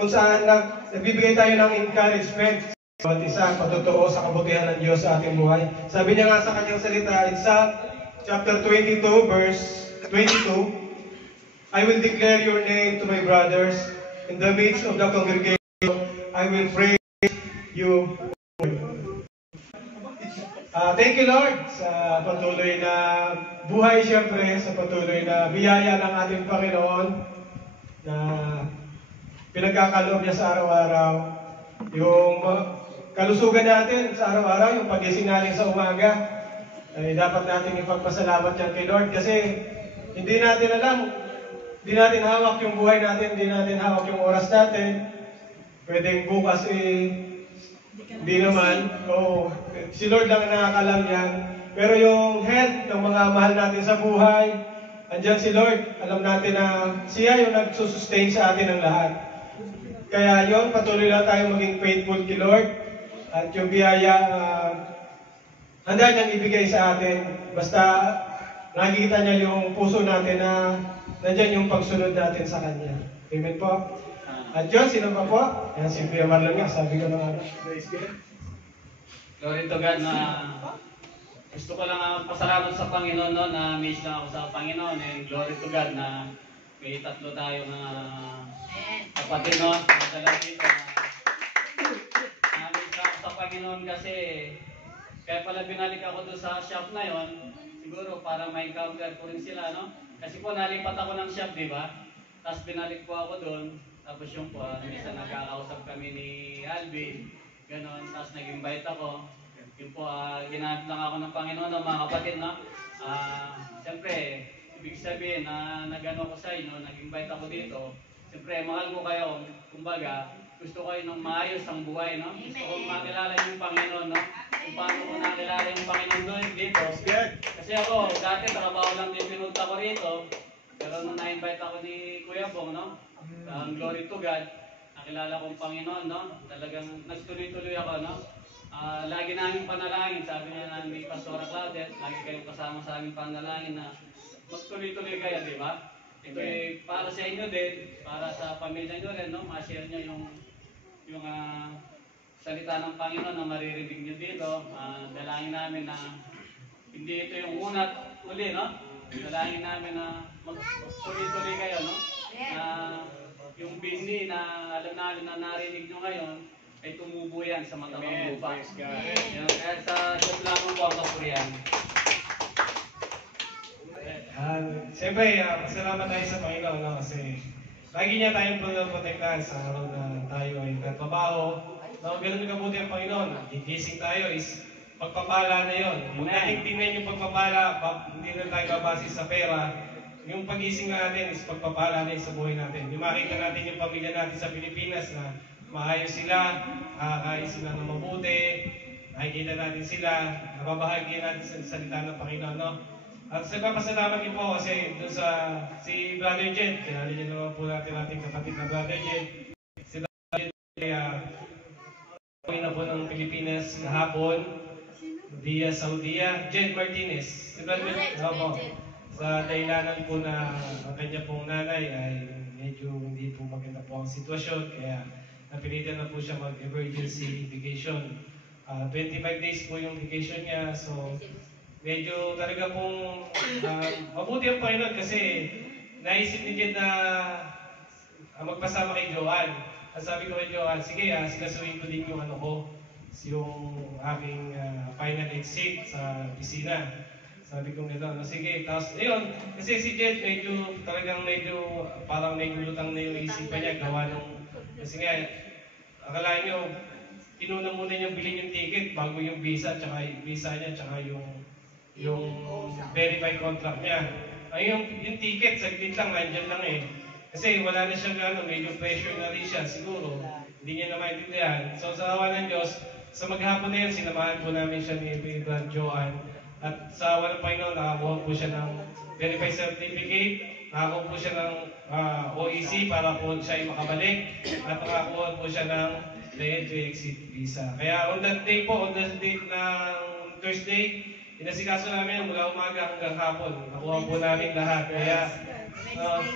kung saan nagbibigay tayo ng encouragement sa bawat isa, patotoo sa kabutihan ng Diyos sa ating buhay. Sabi niya nga sa kanyang salita, in Psalm chapter 22, verse 22, I will declare your name to my brothers. In the midst of the congregation, I will praise you. Thank you, Lord, sa patuloy na buhay, siyempre, sa patuloy na biyaya ng ating Panginoon na pinagkakaloob niya sa araw-araw. Yung kalusugan natin sa araw-araw, yung pagising natin sa umaga, ay dapat natin ipagpasalamat yan kay Lord kasi hindi natin alam, hindi natin hawak yung buhay natin, hindi natin hawak yung oras natin. Pwedeng bukas hindi naman. Si Lord lang nakakalam yan. Pero yung health ng mga mahal natin sa buhay, andyan si Lord. Alam natin na siya yung nagsusustain sa atin ng lahat. Kaya yun, patuloy lang tayo maging faithful kay Lord. At yung biyaya, handa niyang ibigay sa atin. Basta nakikita niya yung puso natin na nandyan yung pagsunod natin sa Kanya. Amen po. At Diyos, sino pa po? Yan, si Kuya Marlon nga, sabi ko na Glory to God na gusto ko lang pasalamat sa Panginoon no, na miss lang ako sa Panginoon. And glory to God na may tatlo tayong kapatid no, dala dito na miss lang ako sa Panginoon kasi kaya pala binalik ako doon sa shop na yon, siguro para may encounter ko rin sila no. Kasi po nalipat ako ng shop, di ba? Tapos binalik po ako doon. Tapos yung po, minsan nagkakausap kami ni Alvin, gano'n, tapos nag-invite ako. Yung po, ginamit lang ako ng Panginoon, ng mga kapatid, no? Siyempre, ibig sabihin na nag-ano ko sa inyo, nag-invite ako dito. Siyempre, mahal ko kayo, kumbaga, gusto ko ng maayos ang buhay, no? Gusto ko makilala yung Panginoon, no? Kung paano ko nakilala yung Panginoon doon dito. Kasi ako, dati trabaho lang din pinunta ko rito. Pero nung na-invite ako ni Kuya Bong, no? Ang glory to God, nakilala kong Panginoon, no? Talagang nagtuloy-tuloy ako, no? Lagi namin panalangin, sabi niya namin ni Pastora Claudette, lagi kayong kasama sa aming panalangin na magtuloy-tuloy kayo, di ba? Ito ay para sa inyo din, para sa pamilya nyo rin, no? Ma-share nyo yung salita ng Panginoon na maririnig nyo dito. Dalangin namin na hindi ito yung unat uli, no? Dalangin namin na magtuloy-tuloy kayo, no? Yung bindi na alam namin na narinig nyo ngayon ay tumubo yan sa matabang lupa. Kaya sa shot lamang po ang kapurihan. Siyempre, salamat tayo sa Panginoon no? Kasi lagi niya tayong protektahan sa araw na tayo ay nagtrabaho. No, ganun kabuti ang Panginoon. Gigising tayo is pagpapala na yun. Kung natin tingnan yung pagpapala, hindi na tayo babase sa pera. Yung pagising natin is pagpapala na sa buhay natin. Yung makita natin yung pamilya natin sa Pilipinas na maayos sila, nakakain sila ng mabuti, nakikita natin sila, nababahagi natin sa salita ng Panginoon. No? At sa papasalamat niyo po kasi doon sa si Brother Jed, kilala niyo naman po natin ating kapatid na Brother Jed. Si Brother Jed ay na po ng Pilipinas kahapon, via Saudia, Jed Martinez. Si Brother Jed, sa dahilanan po na ang kanya pong nanay ay medyo hindi po maganda po ang sitwasyon, kaya napilitan na po siya mag-emergency vacation. 25 days po yung vacation niya, so medyo talaga pong mabuti ang Panginoon kasi naisip ni Jed na magpasama kay Joanne. At sabi ko kay Joanne, sige, sinasuhin ko din yung yung aking final exit sa pisina. Sabi ko nila, sige, tapos ayun, kasi si Jed parang medyo lutang na yung isipan niya, gawa nung, kasi nga, akalain nyo, inuna muna niyang bilhin yung ticket bago yung visa niya, tsaka yung verified contract niya. Ay, yung ticket, saglit lang, nandyan lang eh. Kasi wala na siyang medyo pressure na rin siya, siguro. Hindi niya na maintindihan. So sa awa ng Diyos, sa maghapon na yun, sinamahan po namin siya ni Brother Joanne. At sa awa ng Panginoon, nakakuha po siya ng verified certificate, nakakuha po siya ng OEC para po siya ay makabalik, at nakakuha po siya ng entry exit visa. Kaya on that day po, on that date ng Thursday, inasikaso namin mula umaga hanggang hapon. Nakuha po namin lahat. Kaya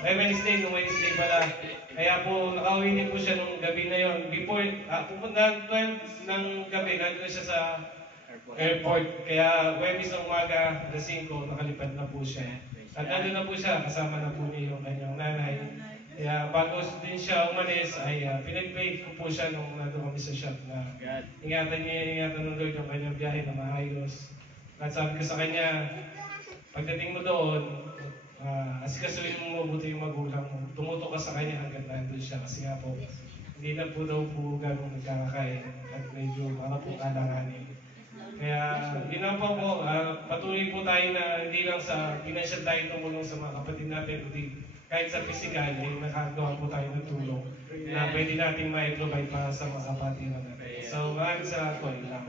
Wednesday, nung Wednesday pala. Kaya po, nakauwi din po siya nung gabi na yon. Before, pupunta 12 ng gabi, nandun siya sa airport. Kaya, Webis ng umaga, alas 5, nakalipad na po siya. At nandun na po siya, kasama na po niya yung kanyang nanay. Kaya bago din siya umalis, ay pinag-pray ko po siya nung nandun kami sa shop na ingatan ng Lord yung kanyang biyahe na maayos. At sabi ko sa kanya, pagdating mo doon, asikasuhin mo mabuti yung magulang mo. Tumutok ka sa kanya hanggang nandun siya. Kasi nga po, hindi na po daw po ganun nagkakakain at medyo para po kalanganin. Kaya yun lang po, patuloy po tayo na hindi lang sa financial tayo tumulong sa mga kapatid natin, kundi kahit sa physical, nakagawa po tayo ng tulong na pwede natin ma-provide para sa mga kapatid natin. So maraming salamat po. Yun lang.